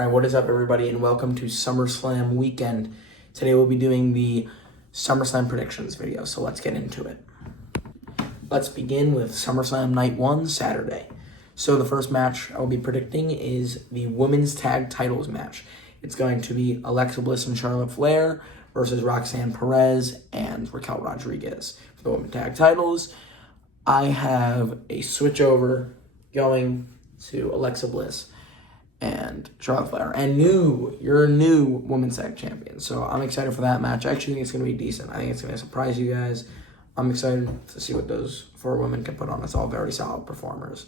All right, what is up, everybody, and welcome to SummerSlam weekend. Today we'll be doing the SummerSlam predictions video, so let's get into it. Let's begin with SummerSlam Night 1, Saturday. So the first match I will be predicting is the Women's Tag Titles match. It's going to be Alexa Bliss and Charlotte Flair versus Roxanne Perez and Raquel Rodriguez for the Women's Tag Titles. I have a switchover going to Alexa Bliss and Charlotte Flair, and you're a new Women's Tag Champion. So I'm excited for that match. I actually think it's going to be decent. I think it's going to surprise you guys. I'm excited to see what those four women can put on. It's all very solid performers.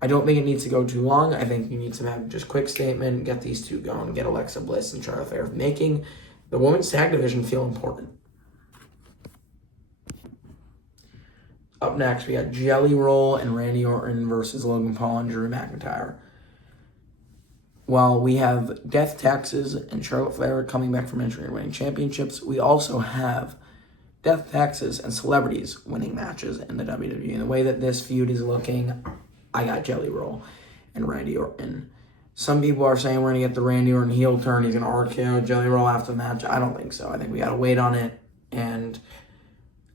I don't think it needs to go too long. I think you need to have just quick statement, get these two going, get Alexa Bliss and Charlotte Flair, making the Women's Tag Division feel important. Up next, we got Jelly Roll and Randy Orton versus Logan Paul and Drew McIntyre. While we have Death Taxes and Charlotte Flair coming back from injury and winning championships, we also have Death Taxes and celebrities winning matches in the WWE. And the way that this feud is looking, I got Jelly Roll and Randy Orton. Some people are saying we're going to get the Randy Orton heel turn. He's going to RKO Jelly Roll after the match. I don't think so. I think we got to wait on it. And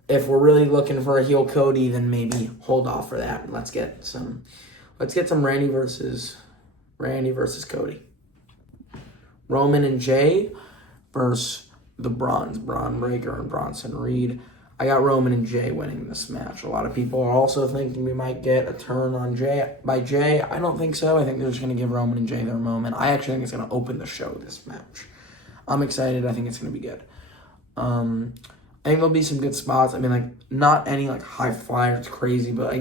if we're really looking for a heel Cody, then maybe hold off for that. And let's get some Randy versus Cody. Roman and Jay versus the Bronze, Braun Breaker and Bronson Reed. I got Roman and Jay winning this match. A lot of people are also thinking we might get a turn on Jay. I don't think so. I think they're just going to give Roman and Jay their moment. I actually think it's going to open the show, this match. I'm excited. I think it's going to be good. I think there'll be some good spots. I mean, not any high flyers, crazy, but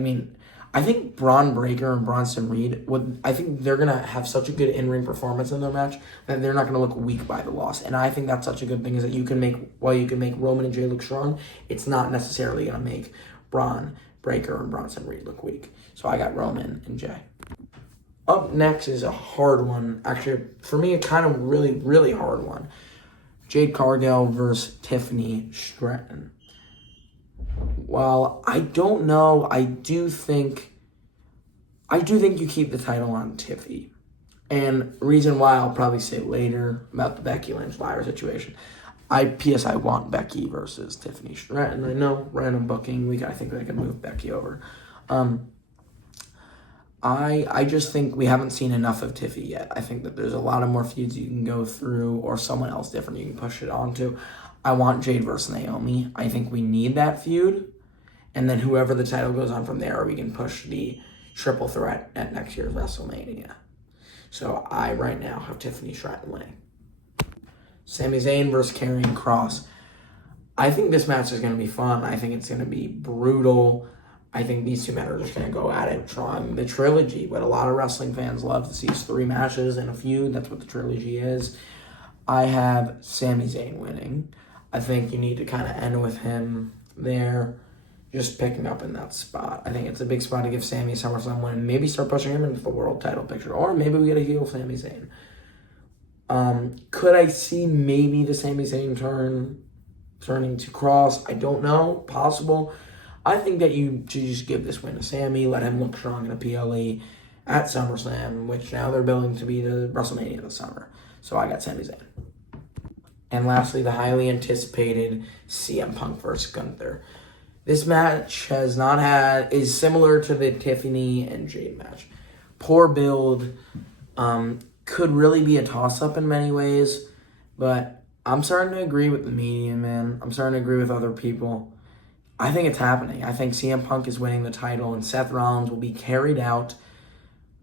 I think Braun Breaker and Bronson Reed, I think they're going to have such a good in-ring performance in their match that they're not going to look weak by the loss. And I think that's such a good thing, is that you can make Roman and Jay look strong, it's not necessarily going to make Braun Breaker and Bronson Reed look weak. So I got Roman and Jay. Up next is a hard one. Actually, for me, a kind of really, really hard one. Jade Cargill versus Tiffany Stratton. Well, I don't know. I do think you keep the title on Tiffy. And reason why I'll probably say later about the Becky Lynch Lyra situation. I want Becky versus Tiffany Stratton. I know, random booking. I think they can move Becky over. I just think we haven't seen enough of Tiffy yet. I think that there's a lot of more feuds you can go through, or someone else different you can push it onto. I want Jade versus Naomi. I think we need that feud. And then whoever the title goes on from there, we can push the triple threat at next year's WrestleMania. So I, right now, have Tiffany Stratton winning. Sami Zayn versus Karrion Kross. I think this match is going to be fun. I think it's going to be brutal. I think these two men are just going to go at it, trying the trilogy. What a lot of wrestling fans love to see is 3 matches in a feud. That's what the trilogy is. I have Sami Zayn winning. I think you need to kind of end with him there, just picking up in that spot. I think it's a big spot to give Sami a SummerSlam win and maybe start pushing him into the world title picture. Or maybe we get a heel Sami Zayn. Could I see maybe the Sami Zayn turning to Cross? I don't know. Possible. I think that you should just give this win to Sami, let him look strong in a PLE at SummerSlam, which now they're building to be the WrestleMania of the summer. So I got Sami Zayn. And lastly, the highly anticipated CM Punk versus Gunther. This match is similar to the Tiffany and Jade match. Poor build. Could really be a toss-up in many ways. But I'm starting to agree with the media, man. I'm starting to agree with other people. I think it's happening. I think CM Punk is winning the title, and Seth Rollins will be carried out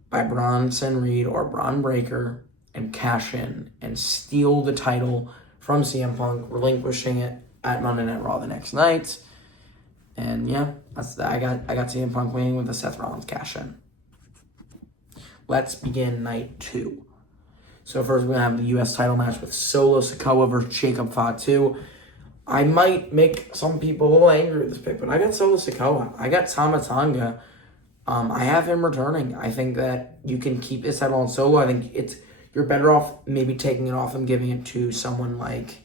by Bronson Reed or Braun Breaker and cash in and steal the title from CM Punk, relinquishing it at Monday Night Raw the next night. And yeah, I got CM Punk winning with the Seth Rollins cash in. Let's begin night 2. So first we're going to have the U.S. title match with Solo Sikoa versus Jacob Fatu. I might make some people a little angry with this pick, but I got Solo Sikoa. I got Tama Tonga. I have him returning. I think that you can keep this title on Solo. I think you're better off maybe taking it off and giving it to someone like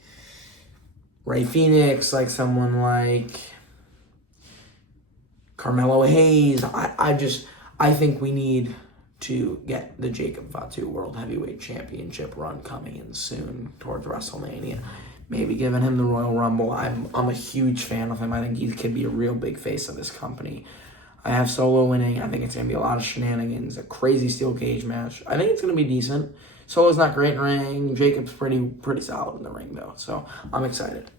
Rey Fenix, like someone like Carmelo Hayes. I think we need to get the Jacob Fatu World Heavyweight Championship run coming in soon towards WrestleMania. Maybe giving him the Royal Rumble. I'm a huge fan of him. I think he could be a real big face of this company. I have Solo winning. I think it's going to be a lot of shenanigans, a crazy steel cage match. I think it's going to be decent. Solo's not great in ring. Jacob's pretty solid in the ring, though. So I'm excited.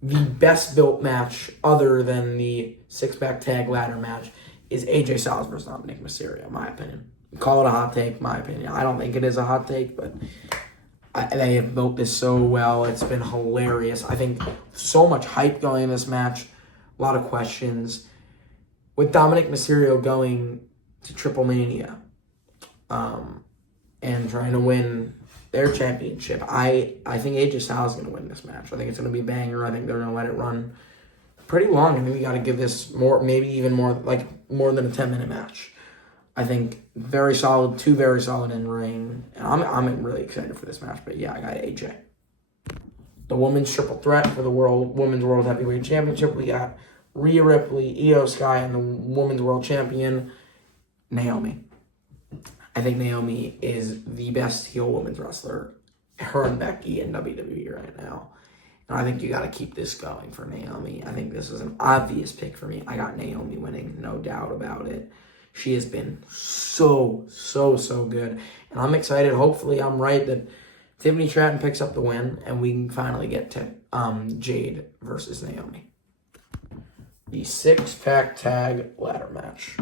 The best built match, other than the six-pack tag ladder match, is AJ Styles versus Dominic Mysterio, in my opinion. Call it a hot take, my opinion. I don't think it is a hot take, but they have built this so well. It's been hilarious. I think so much hype going in this match. A lot of questions. With Dominic Mysterio going to Triple Mania and trying to win their championship, I think AJ Styles is going to win this match. I think it's going to be a banger. I think they're going to let it run pretty long. I think we got to give this maybe even more than a 10-minute match. I think very solid, two very solid in ring, and I'm really excited for this match. But yeah, I got AJ. The women's triple threat for the Women's World Heavyweight Championship, we got Rhea Ripley, Io Sky, and the Women's World Champion, Naomi. I think Naomi is the best heel women's wrestler, her and Becky in WWE right now. And I think you got to keep this going for Naomi. I think this is an obvious pick for me. I got Naomi winning, no doubt about it. She has been so good. And I'm excited. Hopefully I'm right that Tiffany Stratton picks up the win and we can finally get to Jade versus Naomi. The six-pack tag ladder match.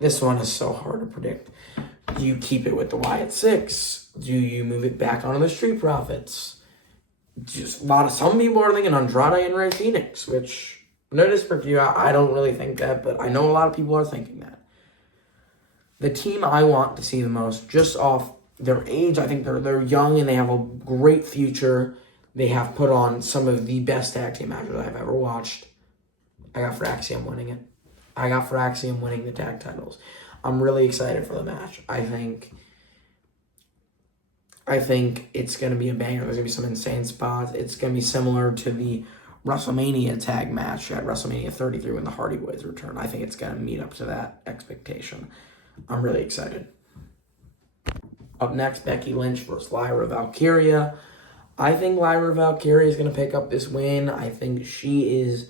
This one is so hard to predict. Do you keep it with the Wyatt Six? Do you move it back onto the Street Profits? Some people are thinking Andrade and Rey Fenix, which, no disrespect to you, I don't really think that, but I know a lot of people are thinking that. The team I want to see the most, just off their age, I think they're young and they have a great future. They have put on some of the best tag team matches I've ever watched. I got Fraxium winning it. I got Fraxium winning the tag titles. I'm really excited for the match. I think it's going to be a banger. There's going to be some insane spots. It's going to be similar to the WrestleMania tag match at WrestleMania 33 when the Hardy Boys return. I think it's going to meet up to that expectation. I'm really excited. Up next, Becky Lynch versus Lyra Valkyria. I think Lyra Valkyria is going to pick up this win. I think she is,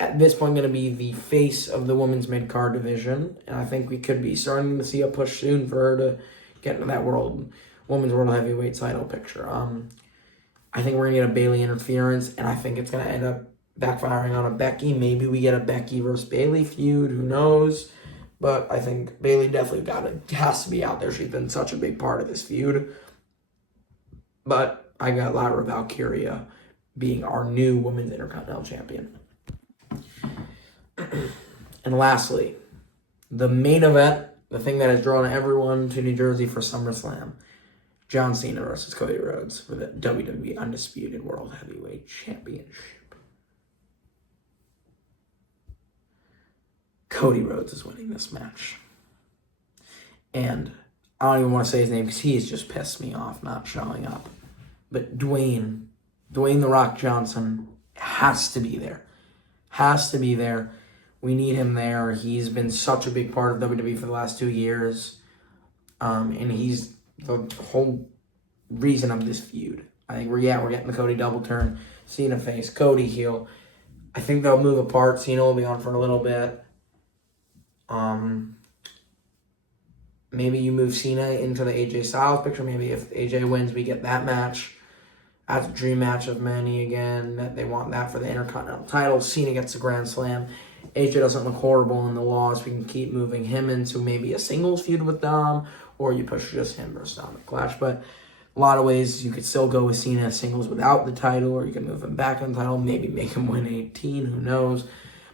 at this point, going to be the face of the women's mid-card division. And I think we could be starting to see a push soon for her to get into that Women's World Heavyweight title picture. I think we're going to get a Bayley interference, and I think it's going to end up backfiring on a Becky. Maybe we get a Becky versus Bayley feud. Who knows? But I think Bayley definitely has to be out there. She's been such a big part of this feud. But I got Lyra Valkyria being our new Women's Intercontinental Champion. And lastly, the main event, the thing that has drawn everyone to New Jersey for SummerSlam, John Cena versus Cody Rhodes for the WWE Undisputed World Heavyweight Championship. Cody Rhodes is winning this match. And I don't even want to say his name because he has just pissed me off not showing up. But Dwayne The Rock Johnson has to be there. Has to be there. We need him there. He's been such a big part of WWE for the last 2 years. And he's the whole reason of this feud. I think we're getting the Cody double turn. Cena face, Cody heel. I think they'll move apart. Cena will be on for a little bit. Maybe you move Cena into the AJ Styles picture. Maybe if AJ wins, we get that match. That's a dream match of many again. That they want that for the Intercontinental title. Cena gets a Grand Slam. AJ doesn't look horrible in the loss. We can keep moving him into maybe a singles feud with Dom, or you push just him versus Dominic Clash. But a lot of ways you could still go with Cena singles without the title, or you can move him back on the title, maybe make him win 18, who knows.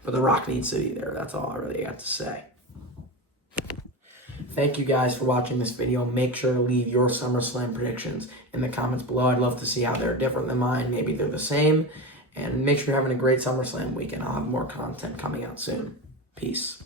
But The Rock needs to be there. That's all I really got to say. Thank you guys for watching this video. Make sure to leave your SummerSlam predictions in the comments below. I'd love to see how they're different than mine. Maybe they're the same. And make sure you're having a great SummerSlam weekend. I'll have more content coming out soon. Peace.